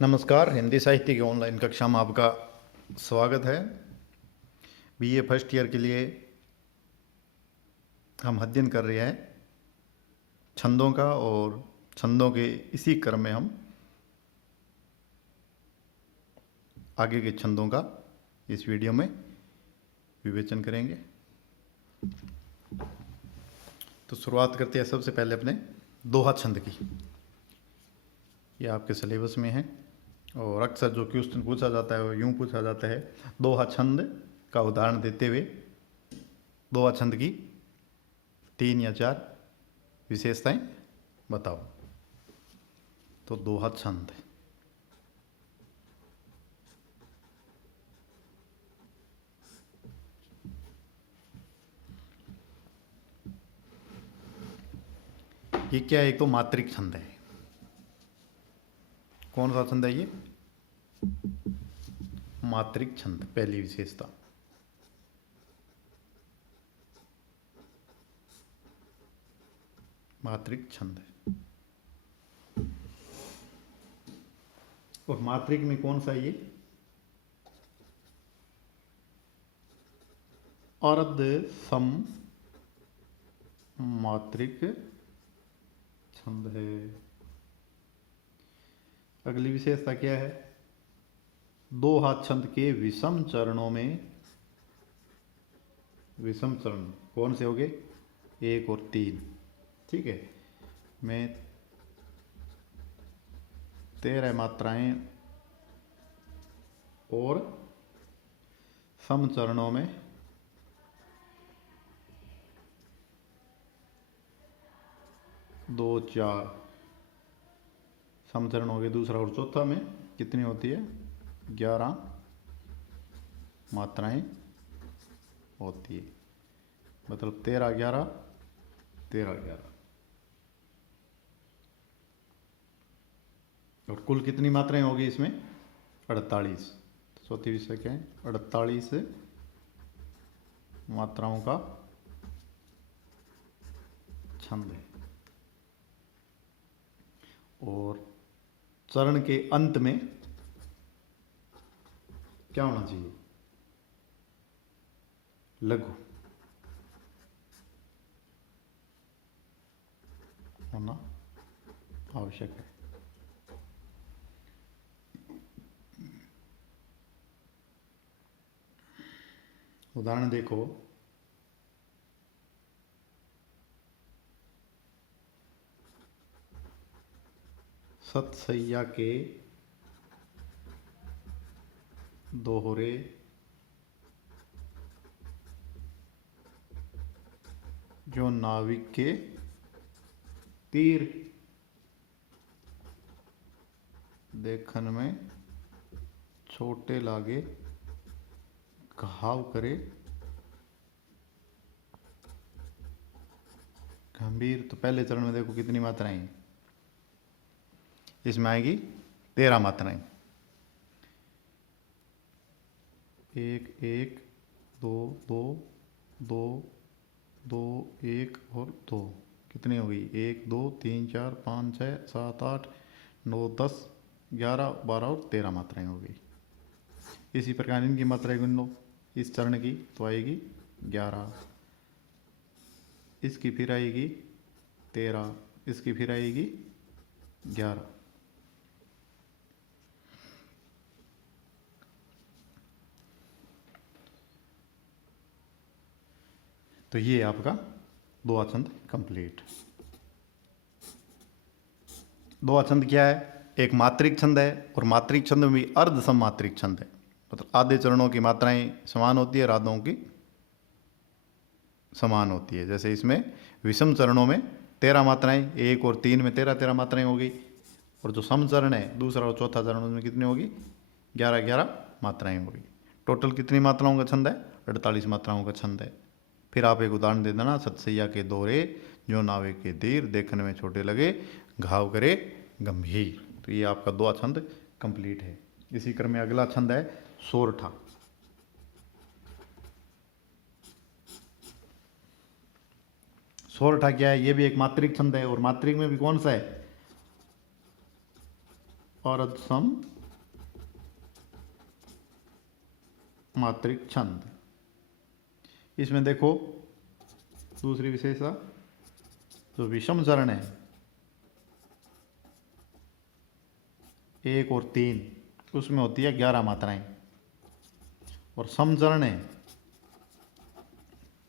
नमस्कार। हिंदी साहित्य की ऑनलाइन कक्षा में आपका स्वागत है। बीए फर्स्ट ईयर के लिए हम अध्ययन कर रहे हैं छंदों का, और छंदों के इसी क्रम में हम आगे के छंदों का इस वीडियो में विवेचन करेंगे। तो शुरुआत करते हैं सबसे पहले अपने दोहा छंद की। ये आपके सिलेबस में है और अक्सर जो क्वेश्चन पूछा जाता है वो यूँ पूछा जाता है, दोहा छंद का उदाहरण देते हुए दोहा छंद की 3 या 4 विशेषताएं बताओ। तो दोहा छंद ये क्या है? एक तो मात्रिक छंद है। कौन सा छंद है ये? मात्रिक छंद, पहली विशेषता। मात्रिक छंद है। और मात्रिक में कौन सा ये? अर्ध सम मात्रिक छंद है। अगली विशेषता क्या है? दोहा छंद के विषम चरणों में, विषम चरण कौन से हो गए? 1 और 3। ठीक है, में 13 मात्राएं और सम चरणों में 2 4 समचरण हो गए। दूसरा और चौथा में कितनी होती है? 11 मात्राएं होती है। मतलब 13 11 13 11। और कुल कितनी मात्राएं होगी इसमें? 48। चौथी विषय क्या है? 48 मात्राओं का छंद है। और चरण के अंत में क्या होना चाहिए? लघु होना आवश्यक है। उदाहरण देखो। सतसैया के दोहरे जो नाविक के तीर देखन में छोटे लागे घाव करे गंभीर। तो पहले चरण में देखो कितनी मात्राएं हैं? इसमें आएगी 13 मात्राएं। 1 1 2 2 2 2 1 और 2 कितनी हो गई? 1 2 3 4 5 6 7 8 9 10 11 12 और 13 मात्राएं हो गई। इसी प्रकार इनकी मात्राएं गिन लो। इस चरण की तो आएगी 11, इसकी फिर आएगी 13, इसकी फिर आएगी 11। तो ये आपका दोहा छंद कंप्लीट। दोहा छंद क्या है? एक मात्रिक छंद है, और मात्रिक छंद में भी अर्ध सम मात्रिक छंद है। मतलब आधे चरणों की मात्राएं समान होती है और आधों की समान होती है। जैसे इसमें विषम चरणों में 13 मात्राएं, 1 और 3 में 13 13 मात्राएं होगी। और जो सम चरण है, दूसरा और चौथा चरण, उसमें कितनी होगी? 11 11 मात्राएं होगी। टोटल कितनी मात्राओं का छंद है? 48 मात्राओं का छंद है। फिर आप एक उदाहरण दे देना। सतसैया के दोहरे जो नावे के तीर देखने में छोटे लगे घाव करे गंभीर। तो ये आपका दोहा छंद कंप्लीट है। इसी क्रम में अगला छंद है सोरठा। सोरठा क्या है? ये भी एक मात्रिक छंद है। और मात्रिक में भी कौन सा है? अर्ध सम मात्रिक छंद। इसमें देखो दूसरी विशेषता, जो विषम चरण है 1 और 3, उसमें होती है 11 मात्राएं, और समचरण है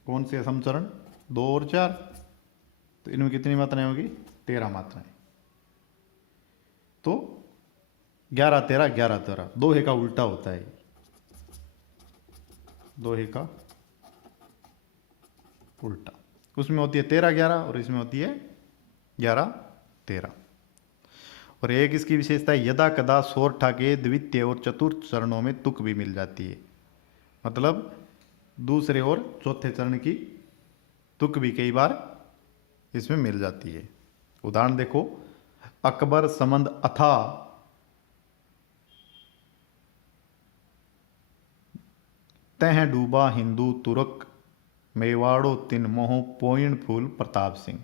कौन से समचरण 2 और 4, तो इनमें कितनी मात्राएं होगी 13 मात्राएं। तो 11 13 11 13, दोहे का उल्टा होता है, दोहे का उल्टा। उसमें होती है 13 11 और इसमें होती है 11 13। और एक इसकी विशेषता है यदा कदा सोरठा के द्वितीय और चतुर्थ चरणों में तुक भी मिल जाती है, मतलब दूसरे और चौथे चरण की तुक भी कई बार इसमें मिल जाती है। उदाहरण देखो, अकबर समंद अथा तह डूबा हिंदू तुरक मेवाड़ो तिन मोह पोइण फूल प्रताप सिंह।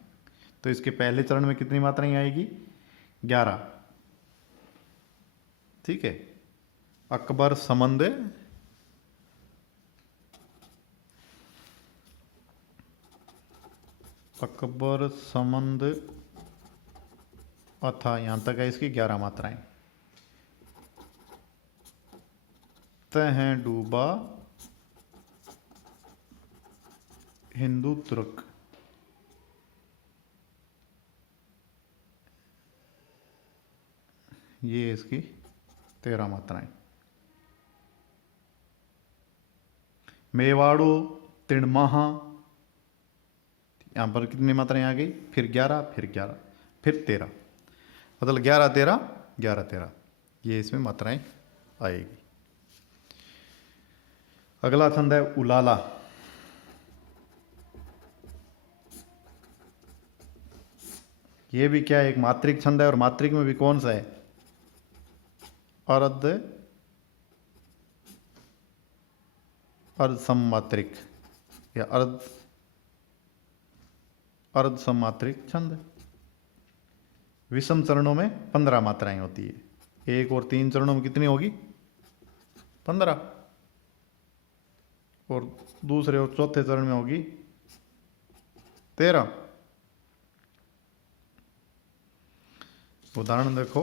तो इसके पहले चरण में कितनी मात्राएं आएगी 11, ठीक है। अकबर समंद अथा, यहां तक है इसकी 11 मात्राएं। तह डूबा हिंदू तुर्क, ये इसकी 13 मात्राएं। मेवाड़ो तिणमहा, यहां पर कितनी मात्राएं आ गई, फिर 11 फिर 11 फिर 13, मतलब 11 13 11 13, ये इसमें मात्राएं आएगी। अगला छंद है उलाला। ये भी क्या है, एक मात्रिक छंद है, और मात्रिक में भी कौन सा है अर्ध सममात्रिक या अर्ध सममात्रिक छंद। विषम चरणों में 15 मात्राएं होती है, 1 और 3 चरणों में कितनी होगी 15, और दूसरे और चौथे चरण में होगी 13। उदाहरण देखो,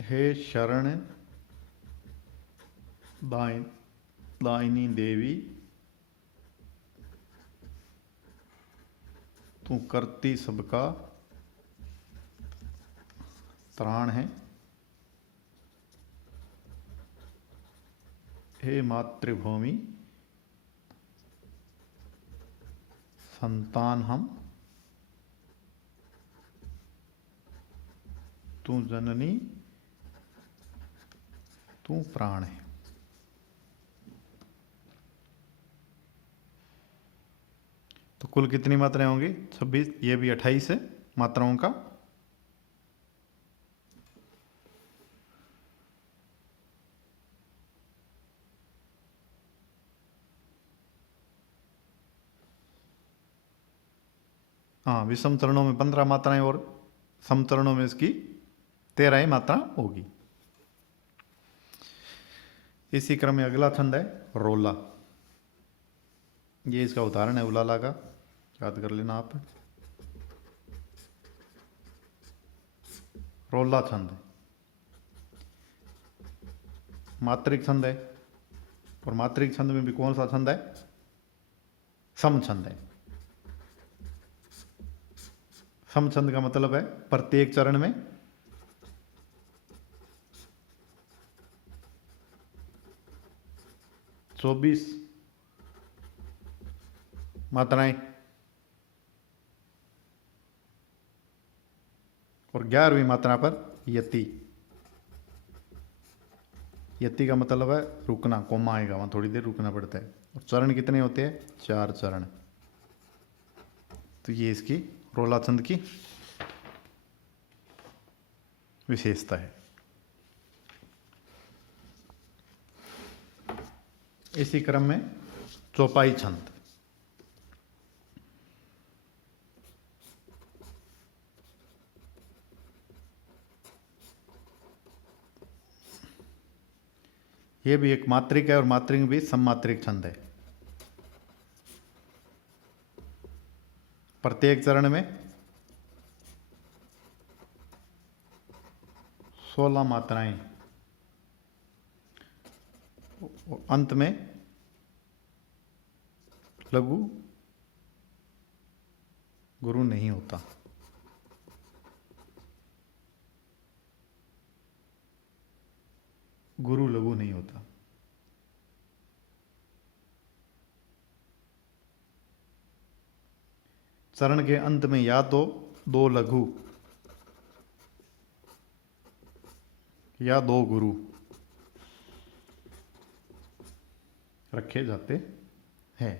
हे शरण दायिनी देवी, तू करती सबका त्राण है, हे मातृभूमि संतान हम, तू जननी तू प्राण है। तो कुल कितनी मात्राएं होंगी 26, ये भी 28 है मात्राओं का। हाँ, विषम चरणों में 15 मात्राएं और सम चरणों में इसकी 13 ही मात्रा होगी। इसी क्रम में अगला छंद है रोला। ये इसका उदाहरण है उलाला का, याद कर लेना आप। रोला छंद मात्रिक छंद है, और मात्रिक छंद में भी कौन सा छंद है सम छंद है। सम छंद का मतलब है प्रत्येक चरण में 24 मात्राएं और 11वीं मात्रा पर यति। यति का मतलब है रुकना, कोमा आएगा वहां थोड़ी देर रुकना पड़ता है। और चरण कितने होते हैं 4 चरण। तो ये इसकी रोला छंद की विशेषता है। इसी क्रम में चौपाई छंद। यह भी एक मात्रिक है और मात्रिक भी सममात्रिक छंद है। प्रत्येक चरण में 16 मात्राएं, अंत में लघु गुरु नहीं होता। गुरु लघु नहीं होता। चरण के अंत में या तो 2 लघु या 2 गुरु रखे जाते हैं।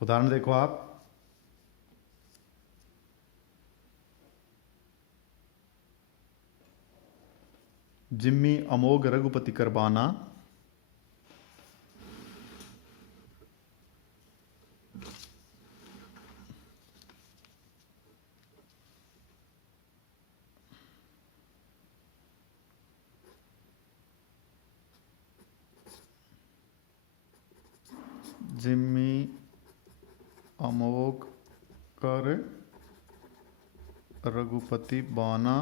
उदाहरण देखो आप, जिम्मी अमोघ रघुपति करबाना, जिम्मी अमोघ कर रघुपति बाना।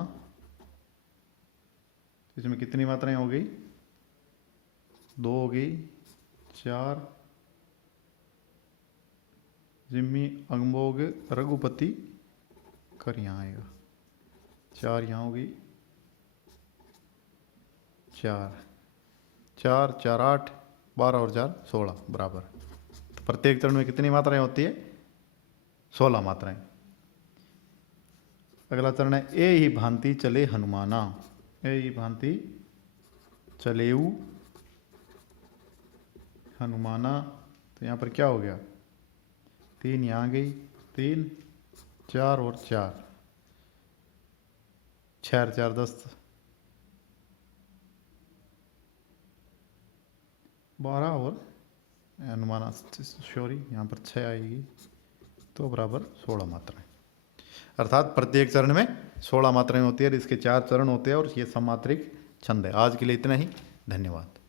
इसमें कितनी मात्राएं हो गई? 2 हो गई, 4। जिम्मी अमोघ रघुपति कर यहाँ आएगा, 4 यहाँ हो गई, 4 4 4 8, 12 और 4 16 बराबर। तो प्रत्येक चरण में कितनी मात्राएं होती है? 16 मात्राएं। अगला चरण है ए ही भांति चले हनुमाना। ए ही भांति चलेऊ हनुमाना। तो यहाँ पर क्या हो गया? 3 यहाँ गई, 3 4 और 4, 6 4 10 12 और हनुमाना सॉरी यहाँ पर 6 आएगी, तो बराबर 16 मात्राएं। अर्थात प्रत्येक चरण में 16 मात्राएं होती है और इसके 4 चरण होते हैं और ये सममात्रिक छंद है। आज के लिए इतना ही, धन्यवाद।